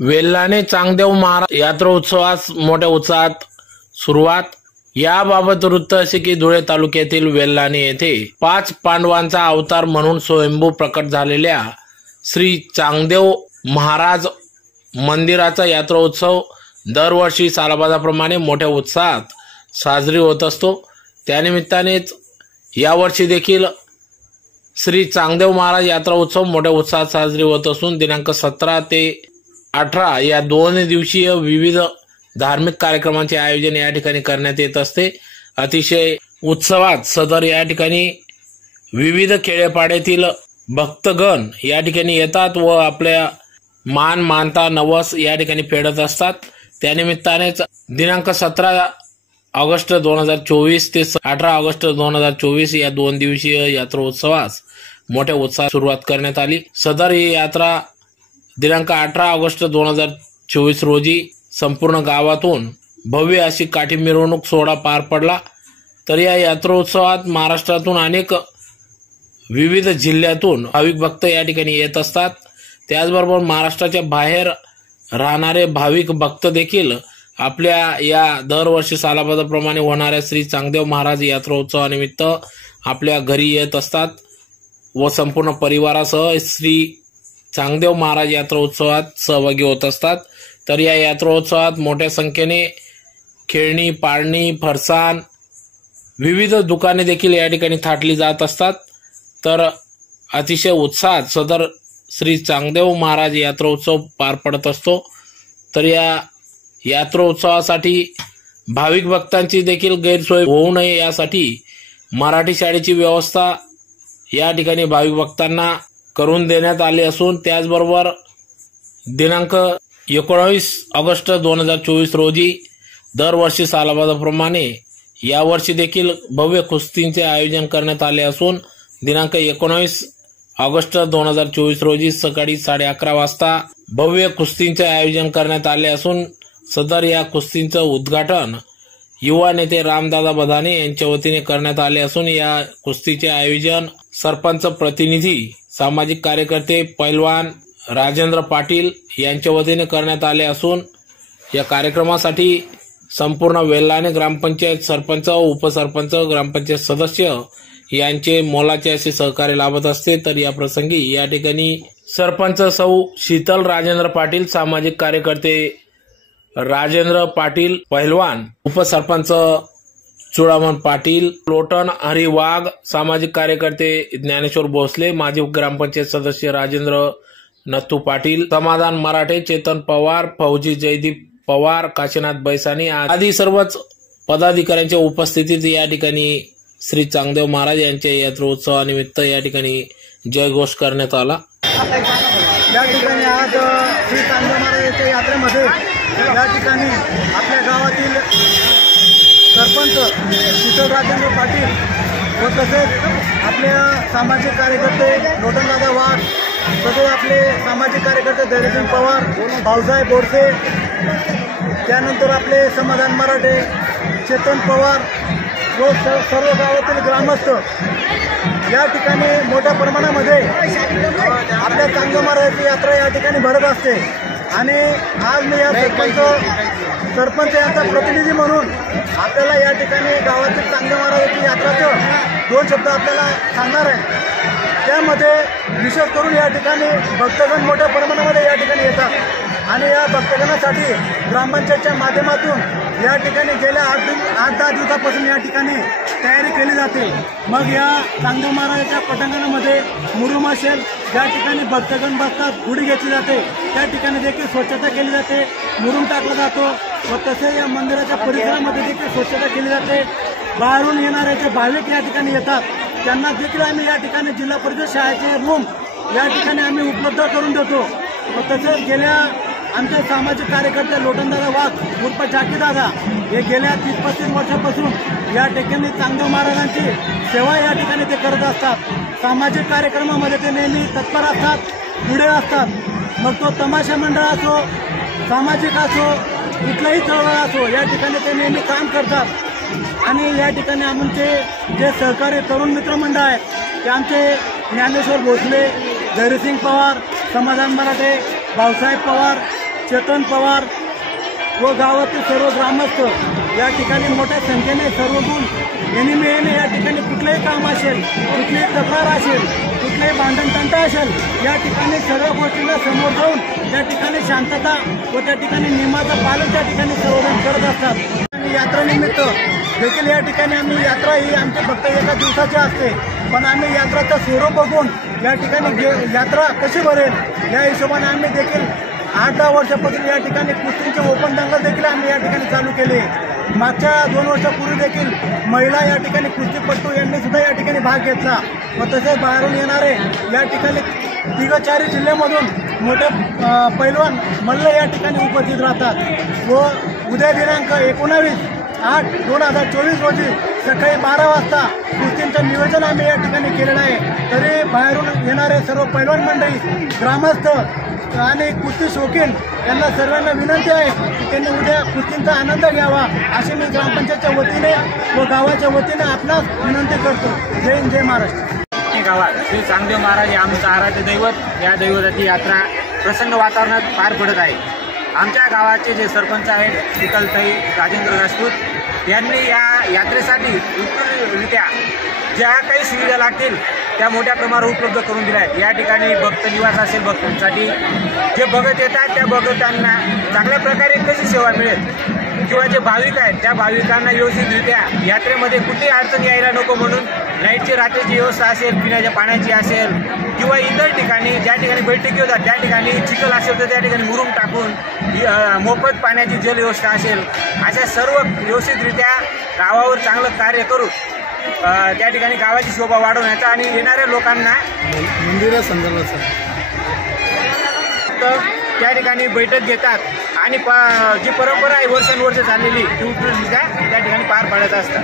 वेल्हाणे चांगदेव महाराज यात्रोत्सवास मोठ्या उत्साहात सुरुवात। याबाबत वृत्त असे की धुळे तालुक्यातील वेल्हाणे येथे 5 पांडवांचा अवतार म्हणून स्वयंभू प्रकट झालेल्या श्री चांगदेव महाराज मंदिराचा यात्रोत्सव दरवर्षी सालाबादाप्रमाणे मोठ्या उत्साहात साजरी होत असतो। त्यानिमित्तानेच यावर्षी देखील श्री चांगदेव महाराज यात्रा उत्सव मोठ्या उत्साहात साजरी होत असून दिनांक 17 ते 18 या 2 दिवसीय विविध धार्मिक कार्यक्रमांचे आयोजन या ठिकाणी करण्यात येत असते। अतिशय उत्सवात सदर या ठिकाणी विविध खेडेपाड्यातील भक्तगण या ठिकाणी येतात व आपल्या मान मानता नवस या ठिकाणी फेडत असतात। त्यानिमित्तानेच दिनांक 17 ऑगस्ट 2024 ते 18 ऑगस्ट 2024 या 2 दिवसीय यात्रोत्सवास मोठ्या उत्साहात सुरुवात करण्यात आली। सदर ही यात्रा दिनांक 18 ऑगस्ट 2024 रोजी संपूर्ण गावातून भव्य अशी काठी मिरवणूक सोहळा पार पडला। तर या यात्रोत्सवात महाराष्ट्रातून अनेक विविध जिल्ह्यातून भाविक भक्त या ठिकाणी येत असतात। त्याचबरोबर महाराष्ट्राच्या बाहेर राहणारे भाविक भक्त देखील आपल्या या दरवर्षी सालाबादाप्रमाणे होणाऱ्या श्री चांगदेव महाराज यात्रोत्सवानिमित्त आपल्या घरी येत असतात व संपूर्ण परिवारासह श्री चांगदेव महाराज यात्रोत्सवात सहभागी होत असतात। तर या यात्रोत्सवात मोठ्या संख्येने खेळणी, पाळणी, फरसाण, विविध दुकाने देखील या ठिकाणी थाटली जात असतात। तर अतिशय उत्साहात सदर श्री चांगदेव महाराज यात्रोत्सव पार पडत असतो। तर या यात्रोत्सवासाठी भाविक भक्तांची देखील गैरसोय होऊ नये यासाठी मराठी शाळेची व्यवस्था या ठिकाणी भाविक भक्तांना करून देण्यात आली असून त्याचबरोबर दिनांक 19 ऑगस्ट 2024 रोजी दरवर्षी सालाबादाप्रमाणे यावर्षी देखील भव्य कुस्तींचे आयोजन करण्यात आले असून दिनांक 19 ऑगस्ट 2024 रोजी सकाळी 11:30 वाजता भव्य कुस्तींचे आयोजन करण्यात आले असून सदर या कुस्तींचं उद्घाटन युवा नेते रामदादा बधाने यांच्या वतीने करण्यात आले असून या कुस्तीचे आयोजन सरपंच प्रतिनिधी, सामाजिक कार्यकर्ते, पैलवान राजेंद्र पाटील यांच्या वतीने करण्यात आले असून या कार्यक्रमासाठी संपूर्ण वेल्हाणे ग्रामपंचायत सरपंच, उपसरपंच, ग्रामपंचायत सदस्य यांचे मोलाचे असे सहकार्य लाभत असते। तर या प्रसंगी या ठिकाणी सरपंच सौ शीतल राजेंद्र पाटील, सामाजिक कार्यकर्ते राजेंद्र पाटील पैलवान, उपसरपंच चुडामन पाटील, लोटन हरी वाघ, सामाजिक कार्यकर्ते ज्ञानेश्वर भोसले, माजी ग्रामपंचायत सदस्य राजेंद्र नत्थू पाटील, समाधान मराठे, चेतन पवार, फौजी जयदीप पवार, काशीनाथ बैसानी आदी सर्वच पदाधिकाऱ्यांच्या उपस्थितीत या ठिकाणी श्री चांगदेव महाराज यांच्या यात्रोत्सवानिमित्त या ठिकाणी जयघोष करण्यात आला। या ठिकाणी आज श्री चांगदेव महाराजांच्या यात्रेमध्ये या ठिकाणी आपल्या गावातील सरपंच शीतल राजेंद्र पाटील व तसेच आपल्या सामाजिक कार्यकर्ते लोटनदादा वाघ, तसेच आपले सामाजिक कार्यकर्ते धैर्यसिंग पवार, भाऊसाहेब बोरसे, त्यानंतर आपले समाधान मराठे, चेतन पवार व सर्व गावातील ग्रामस्थ या ठिकाणी मोठ्या प्रमाणामध्ये आपल्या चांगदेव महाराजांची यात्रा या ठिकाणी भरत असते। आणि आज मी या सरपंच यांचा प्रतिनिधी म्हणून आपल्याला या ठिकाणी गावातील चांगदेव महाराजांची यात्राचं 2 शब्द आपल्याला सांगणार आहे। त्यामध्ये विशेष करून या ठिकाणी भक्तगण मोठ्या प्रमाणामध्ये या ठिकाणी येतात आणि या भक्तगणासाठी ग्रामपंचायतच्या माध्यमातून या ठिकाणी गेल्या 8-10 दिवसापासून या ठिकाणी तयारी केली जाते। मग या चांगदेव महाराजांच्या पटांगणामध्ये मुरुम असेल, ज्या ठिकाणी भक्तगण बसतात, गुढी घेतली जाते, त्या ठिकाणी देखील स्वच्छता केली जाते, मुरुम टाकला जातो व तसे या मंदिराच्या परिसरामध्ये देखील स्वच्छता केली जाते। बाहेरून येणारे जे भाविक या ठिकाणी येतात त्यांना देखील आम्ही या ठिकाणी जिल्हा परिषद शाळेचे रूम या ठिकाणी आम्ही उपलब्ध करून देतो व तसेच गेल्या आमचे सामाजिक कार्यकर्ते लोटनदादा वाघ उर्फ जाकीदादा हे गेल्या 30-35 वर्षापासून या ठिकाणी चांगदेव महाराजांची सेवा या ठिकाणी ते करत असतात। सामाजिक कार्यक्रमामध्ये ते नेहमी तत्पर असतात, पुढे असतात। मग तो तमाशा मंडळ असो, सामाजिक असो, कुठलाही चळवळ असो, या ठिकाणी ते नेहमी काम करतात। आणि या ठिकाणी आमचे जे सहकारी तरुण मित्र मंडळ आहेत ते आमचे ज्ञानेश्वर भोसले, धैर्यसिंग पवार, समाधान मराठे, भाऊसाहेब पवार, चेतन पवार व गावातील सर्व ग्रामस्थ या ठिकाणी मोठ्या संख्येने सर्वजण एनिमेने या ठिकाणी कुठलंही काम असेल, कुठलीही तक्रार असेल, कुठलेही भांडणतंटा असेल, या ठिकाणी सर्व गोष्टींना समोर जाऊन त्या ठिकाणी शांतता व त्या ठिकाणी नियमाचं पालन त्या ठिकाणी सर्वजण करत असतात। आणि यात्रेनिमित्त देखील या ठिकाणी आम्ही यात्रा ही आमची फक्त एका दिवसाची असते, पण आम्ही यात्राचं स्वरूप बघून या ठिकाणी यात्रा कशी भरेल या हिशोबाने आम्ही देखील 8-10 वर्षापासून या ठिकाणी कुस्तीचे ओपन दंगल देखील आम्ही या ठिकाणी चालू केले। मागच्या 2 वर्षापूर्वी देखील महिला या ठिकाणी कुस्तीपटू यांनी सुद्धा या ठिकाणी भाग घेतला व तसेच बाहेरून येणारे या ठिकाणी 3-4 जिल्ह्यामधून मोठे पैलवान मल्ल या ठिकाणी उपस्थित राहतात व उद्या दिनांक 19/8/2024 रोजी सकाळी 12 वाजता कुस्तींचं नियोजन आम्ही या ठिकाणी केलेलं आहे। तरी बाहेरून येणारे सर्व पैलवान मंडळी, ग्रामस्थ आणि कुस्ती शौकीन यांना सर्वांना विनंती आहे की त्यांनी उद्या कुस्तींचा आनंद घ्यावा अशी मी ग्रामपंचायतच्या वतीने व गावाच्या वतीने आपणास विनंती करतो। जय हिंद, जय महाराष्ट्र। गावात श्री चांगदेव महाराज हे आमचं आराध्य दैवत, या दैवताची यात्रा प्रसन्न वातावरणात पार पडत आहे। आमच्या गावाचे जे सरपंच आहेत शीतलताई राजेंद्र राजपूत यांनी या यात्रेसाठी उत्कृष्टरित्या ज्या काही सुविधा लागतील त्या मोठ्या प्रमाणावर उपलब्ध करून दिल्या आहेत। या ठिकाणी भक्त निवास असेल, भक्तांसाठी जे भगत येतात त्या भगतांना चांगल्या प्रकारे कशी सेवा मिळेल किंवा जे भाविक आहेत त्या भाविकांना व्यवस्थितरित्या यात्रेमध्ये कुठेही अडचण यायला नको म्हणून लाईटची रात्रीची व्यवस्था असेल, पिण्याच्या पाण्याची असेल किंवा इतर ठिकाणी ज्या ठिकाणी बैठकी होतात त्या ठिकाणी चिखल असेल तर त्या ठिकाणी मुरुम टाकून मोफत पाण्याची जल व्यवस्था असेल, अशा सर्व व्यवस्थितरित्या गावावर चांगलं कार्य करून त्या ठिकाणी गावाची शोभा वाढवण्याचा आणि येणाऱ्या लोकांना मंदिरासंदर्भात त्या ठिकाणी बैठक घेतात आणि जी परंपरा आहे वर्षानुवर्ष चाललेली ती उत्कृष्टरित्या त्या ठिकाणी पार पाडत असतात।